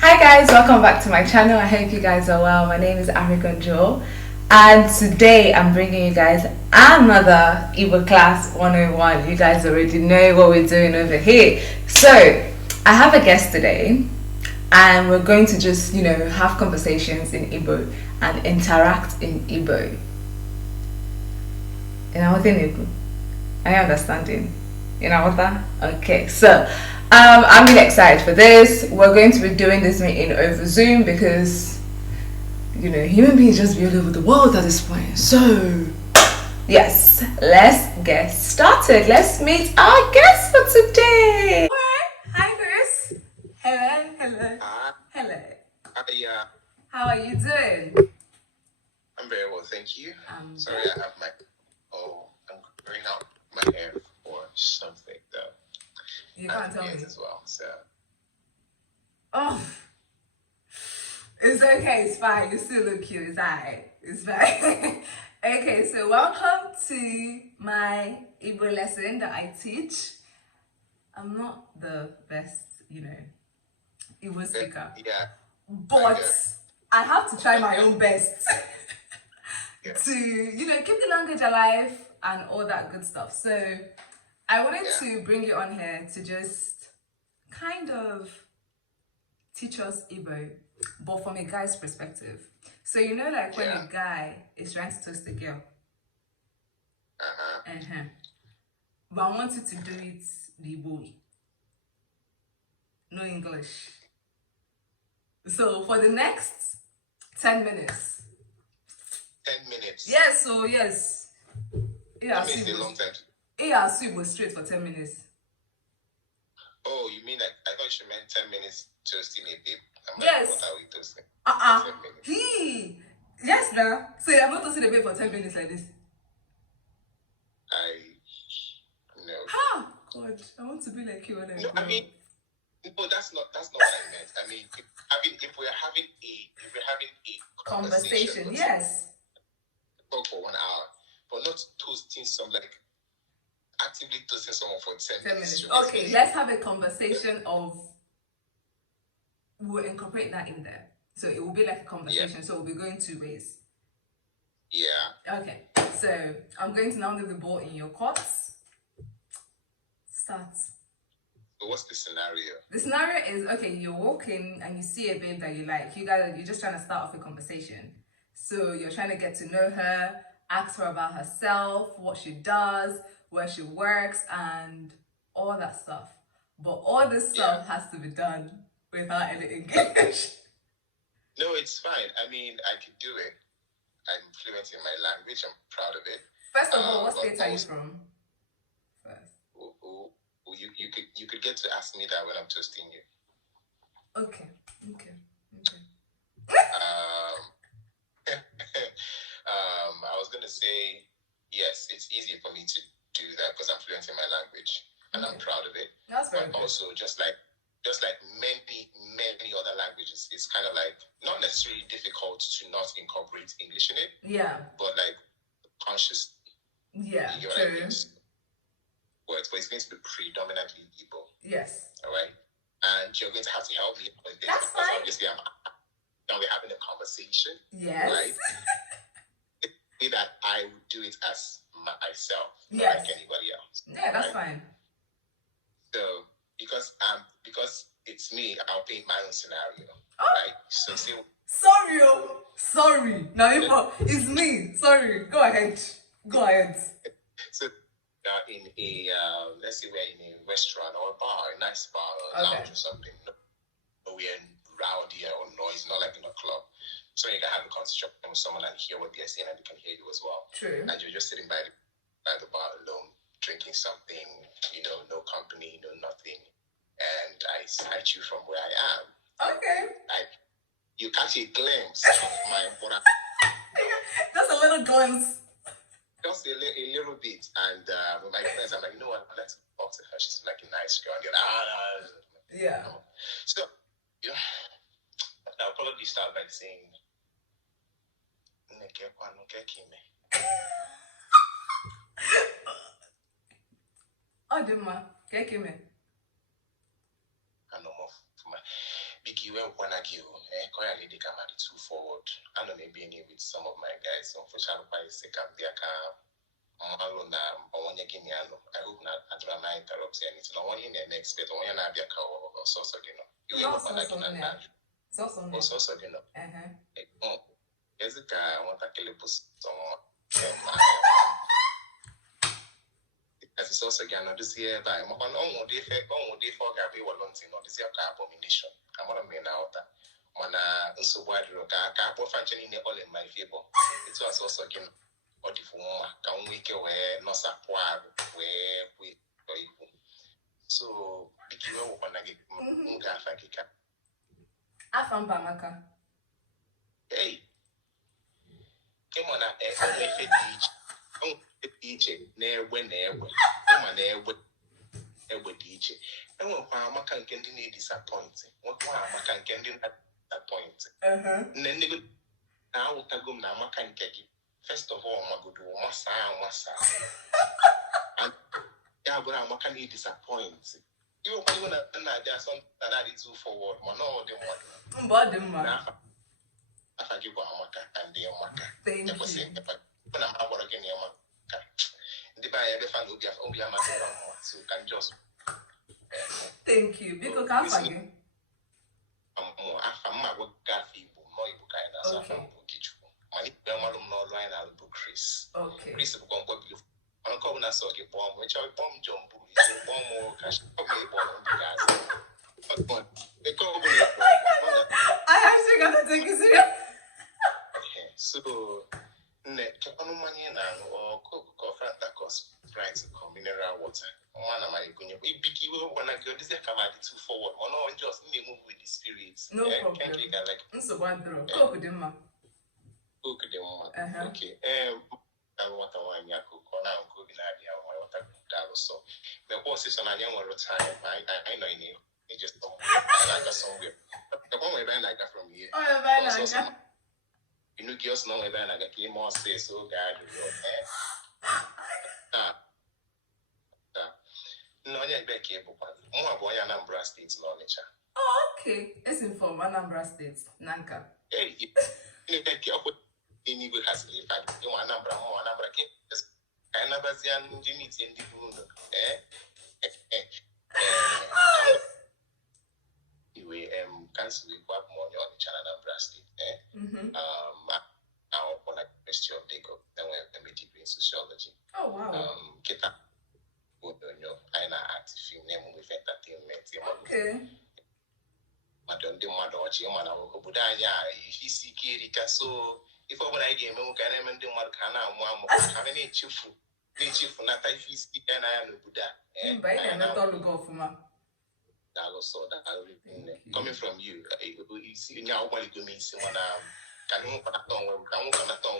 Hi guys, welcome back to my channel. I hope you guys are well. My name is Arigonjo, and today I'm bringing you guys another Igbo class 101. You guys already know what we're doing over here. So I have a guest today and we're going to just, have conversations in Igbo and interact in Igbo. You know what I mean? Are you understanding? You know what that? Okay, so I'm really excited for this. We're going to be doing this meeting over Zoom because human beings just be all over the world at this point. So yes, let's get started. Let's meet our guest for today. Hi, Chris. Hello, hello, hello. Yeah, How are you doing? I'm very well, thank you. Sorry, I have I'm growing out my hair for something though. You can't tell me as well. So. Oh, it's okay. It's fine. You still look cute. It's alright. It's fine. Okay, so welcome to my Igbo lesson that I teach. I'm not the best, Igbo speaker. Yeah. But I have to try my own best to, keep the language alive and all that good stuff. So I wanted to bring you on here to just kind of teach us Igbo, but from a guy's perspective. So like when a guy is trying to toast a girl. But I want you to do it the Igbo way. No English. So for the next 10 minutes. 10 minutes? Yes, so yes. That means a long time. ARC was straight for 10 minutes. Oh, you mean like, I thought you meant 10 minutes toasting a babe. Yes. What are we toasting? Yes, now. So I'm not toasting a babe for 10 minutes like this. No. God, I want to be like you when I No, grow up. No, that's not what I meant. I mean, if we're having a conversation, yes. Talk for 1 hour, but not toasting actively toasting someone for 10 minutes. Okay, let's have a conversation of. We'll incorporate that in there, so it will be like a conversation. Yeah. So we'll be going 2 ways. Yeah. Okay, so I'm going to now leave the ball in your court. Start. So what's the scenario? The scenario is, okay, you're walking and you see a babe that you like. You're just trying to start off a conversation. So you're trying to get to know her, ask her about herself, what she does, where she works, and all that stuff. But all this stuff has to be done without any English. No, it's fine. I mean, I could do it. I'm fluent in my language. I'm proud of it. First of all, what state are you from? First. You could get to ask me that when I'm toasting you. Okay. I was gonna say yes. It's easy for me to do that because I'm fluent in my language and I'm proud of it. That's very good. Also, just like many other languages, it's kind of like not necessarily difficult to not incorporate English in it. Yeah. But like conscious. Yeah. You know what I mean? Words, but it's going to be predominantly Igbo. Yes. All right. And you're going to have to help me with this. That's fine. Obviously, we're having a conversation. Yes. Right. Say that I would do it as myself, yes. Not like anybody else. Yeah, that's fine. So because it's me, I'll paint my own scenario. Oh. Right. So sorry. Now it's me. Sorry. Go ahead. So in a let's say we're in a restaurant or a bar, a nice bar or a lounge or something. We're rowdy or noise, not like in a club. So you can have a conversation with someone and hear what they're saying and they can hear you as well. True. And you're just sitting by the bar alone, drinking something, no company, no nothing. And I sight you from where I am. Okay. You catch a glimpse of my important. Just a little glimpse. Just a little bit, and with my friends, I'm like, you know what? Let's talk to her. She's like a nice girl. And you're like, yeah. So, I'll probably start by saying, Odema, kekeme. I know more. Big you went one again, Koya lady come at two forward. I know maybe any with some of my guys, unfortunately, by second, they are Malona, or one Guineano. I hope not, I don't mind interrupting anything. I want you to expect on your Nabia or source of dinner. You have one again and that. So, you know. Ezeka, I want to kill a bus. As it's also again, this year, but I'm on day for Gabi or Lontin or this year abomination. I'm on a main out. On a so wide rock, I can't function in all in my favor. It was also again, or the former, can we go where no support where we so, if you want to get Mugafaka. Afambamaka. Hey, come on, teach never, come on, never teach it. And what Mama can get in disappointing. What Mama can get in disappointing. And then they go now, Tagum can get it. First of all, my good massa. And yeah, but I'm can disappointing. You want to there's something that is too forward, man. No, they want. But the man. I give Amaka and the Amaka. Thank you. When I'm out again, Amaka. The buyer ever found Amaka, so can just. Thank you. Because I'm fine. I'm not people, no, you kind of okay. Money, no line, I'll book Chris. Okay. Chris, I'm going to I'm coming to say bomb, which I bomb jump, bomb more cash, bomb on the gas. I actually gotta take it serious. So, money or cook or Fanta cost price of mineral water. One of my good, we pick you when I go this come at it forward. Or no, just move with the spirits. No problem. So one draw. Cook them. Cook them. Okay. I want to one yaku corner and cook in idea of my water so the whole system I am retired. I know you just don't like that somewhere. The one way I got from here. Oh, I you know, girls know when I got more say so God no, yeah, back here, more boy Anambra State knowledge. Oh, okay. It's informed Anambra State, Nanka. Hey, you Igbo has lived at you Anambra, more Anambra Kings. I never see an engineer in the room. Anyway, cancel with what more on the channel Anambra State. I want to question of Dago, then we have a degree in sociology. Oh, wow. Get up. I know active name with entertainment. Okay. Madam, the mother, what you want to go down. If you see Kirika, so if I get me, can I do Marcana, one how many chief, not if you speak and I am Buddha. By not all the go for my. That was so that coming from you, you see now what you mean, so can you put on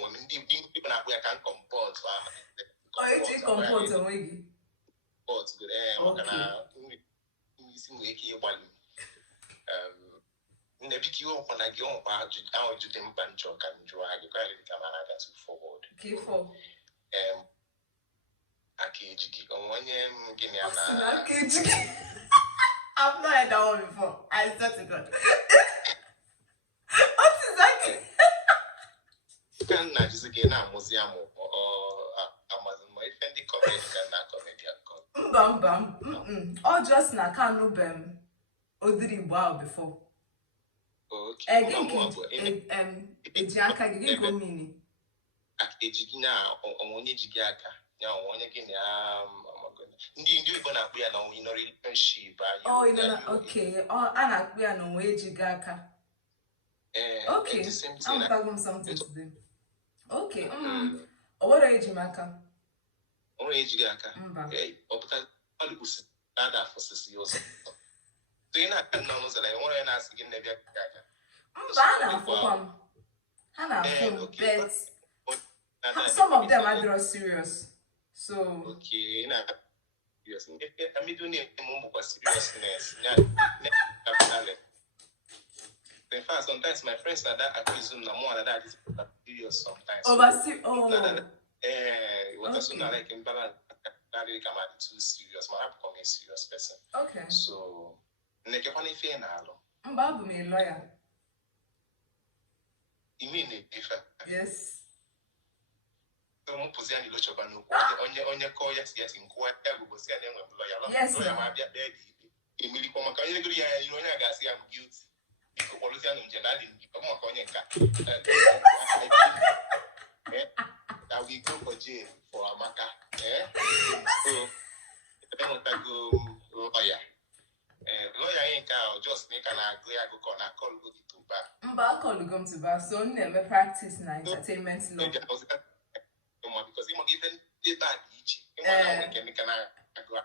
women, people up where I can compose. Oh, you compose a wiggy. Good, Nebiki when I go out to them bunch of can drag you can forward. Careful. AKG on 1 year, Guinea. I've not heard that one before. I swear to God. What is that? Can I just again a museum or Amazon? My friend, the comedian, Bam. Or just na can no bem. Odiri wow before. Okay. Ezeanaka gigi go mini. Ejigina on one jigaka. Now one again. Ndi Igbo na-akpụ ya na in a relationship. Oh, okay. Oh, ana-akpụ ya na onwe ejighị aka. Okay. I'm talking something to them. Okay. Owere ejimaka. Owere ejighị aka. Mba. Ọ pụta ọ dịkwụsị na-ada afọsịsị ọzọ. So ị na-akpụ na ọnụ zara enwere na-asị gị na-ebịa aka. Mba, ha na-afụkwa m. Ha na-afụ but some of them are draw serious. So okay, yes. I mean, do need more seriousness. In fact, sometimes my friends are that accuse them more than that is serious sometimes. What I soon like in balance that they come out too serious. My become a serious person. Okay. So, neke pani fe na alo. Mbabu me lawyer. You mean it different? Yes. So mo posiani lo chobanu onye call yes in kwa ya go see dem lawyer. Yes. Lawyer ma bia dead. Emily kwa maka onye gori ya onye ga see am guilty. Biko policy anu nje na di kwa maka onye nka. That we go for jail for Amaka. So then we go lawyer. Lawyer ain't just make an agree go call go to bar. Mba call go to bar so never practice na entertainment law. Because he given the bad each. He want to make an agree.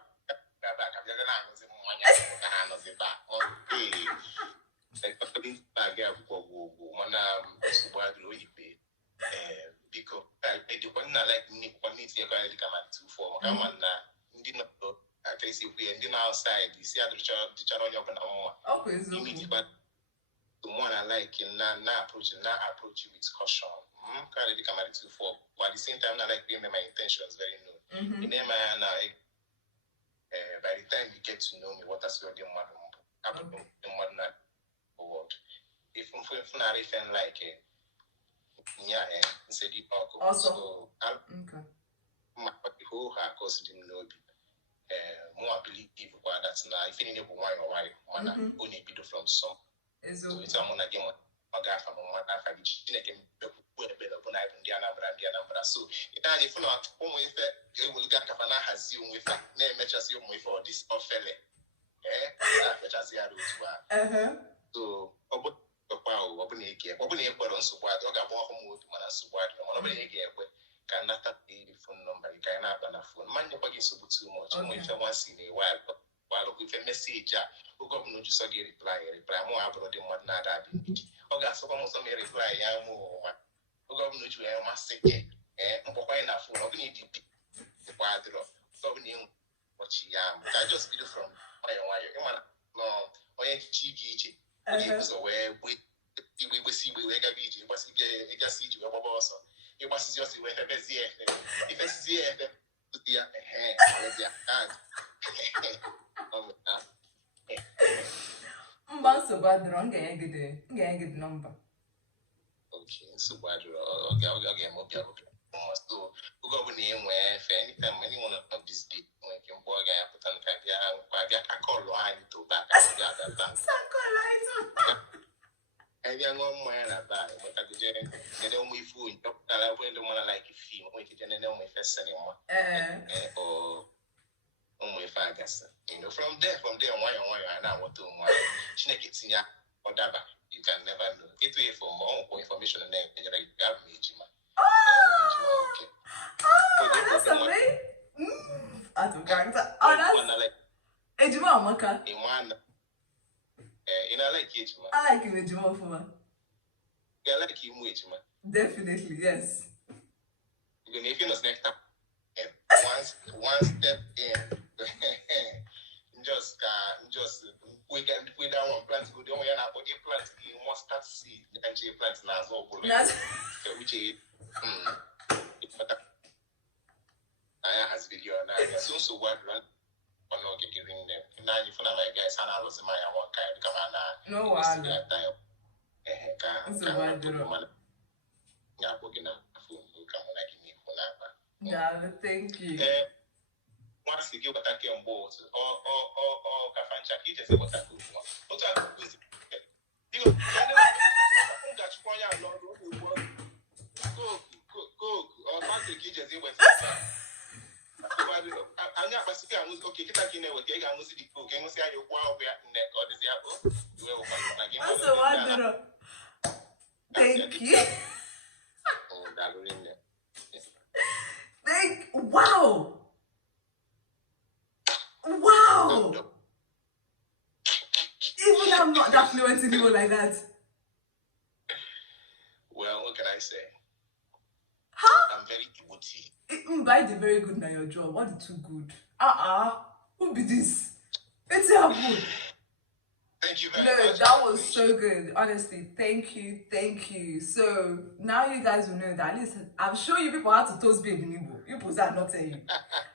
Back I'm gonna say one the back. Okay. Like police bag go mana subadu ibe. Because the one like Nick one needs to come at 2-4. Come on now. At least if we end outside, you see the child on your okay, so immediately. The one I like in now approach with caution. Can't really come at 2-4. But at the same time, I like being my intentions very new. In them, by the time you get to know me, what that's your dear mother, the modern world. If I'm like it, yeah, said it also. So okay. My whole heart cause didn't know. More believe that's now if any wine or wine, only bit from some. So it's a money again. Magafa, Magafa, which can put a bit of an Indiana brand. So, if you know, it will get Kafana has you with that name, match as you for this or felle. That as the so, about the power, opening on support, or got more from what support, nobody cannot be the phone number, you cannot have a phone. Man, you're so too much. If I want to see a while with a message, who got no just reply more about the one that I did. Oh, got so almost a reply, young woman. Who got no to a master, and papa enough for opening the quadro. So, what she am. I just be from wire. No, or a cheeky. It was aware with we see we wake up, it was a just see you also. It was just with a busy if it's the so bad wrong get number. Okay, so bad okay, so we go with name where if anytime anyone of this day when you boy guy put on I call line to back I don't know where I buy, but I did. They don't move food. I went to one like a fee, when you didn't know my first anymore. Or only 5 guests. From there, why and I want to my snake it's in ya or daba. You can never know. It way for more information and then you got me, Jima. Okay. That's amazing. I don't character. Oh, that's Ezeanaka. I like Ejima. I like Ejima for me. I like you, Ejima. Definitely, yes. Even if you're not next time, one step in, just we don't want plants go down. We are not putting plants. You must start seed and change plants now. So, which is I has video now. So what run. Not giving them. Now, if I like guys, I was my one kind come on. No one. Yeah, working up food. Come on, give me for now. Yeah, thank you. Once you give what I can board or Kafancha, it is what I could want. What I could visit. You that's why I love go or not the kitchen. I'm not possible. I was okay. Kita kine wote ega musi di cook. Musi ayo kwa obe neck or this yako. You will so wonderful. Thank you. Oh, that really. Wow. Even I'm not that fluent anymore like that. Well, what can I say? Huh? I'm very guilty. By the very good now your job. What the too good? Who be this? It's good. Thank you very No, much. that was so good. Honestly, thank you. So now you guys will know that at least I'm showing you people how to toast babe in Igbo. You are not telling you.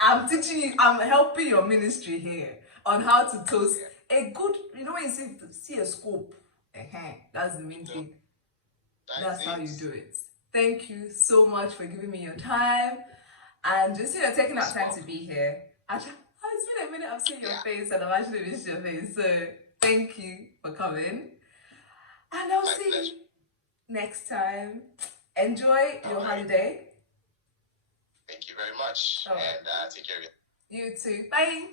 I'm teaching you. I'm helping your ministry here on how to toast a good, you know, when you see a scope, that's the main thing. That's how you do it. Thank you so much for giving me your time and just taking out time to be here. Actually, it's been a minute I've seen your face and I've actually missed your face. So thank you for coming. And I'll see you next time. Enjoy your holiday. Thank you very much. And take care of it. You too. Bye.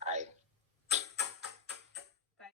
Bye.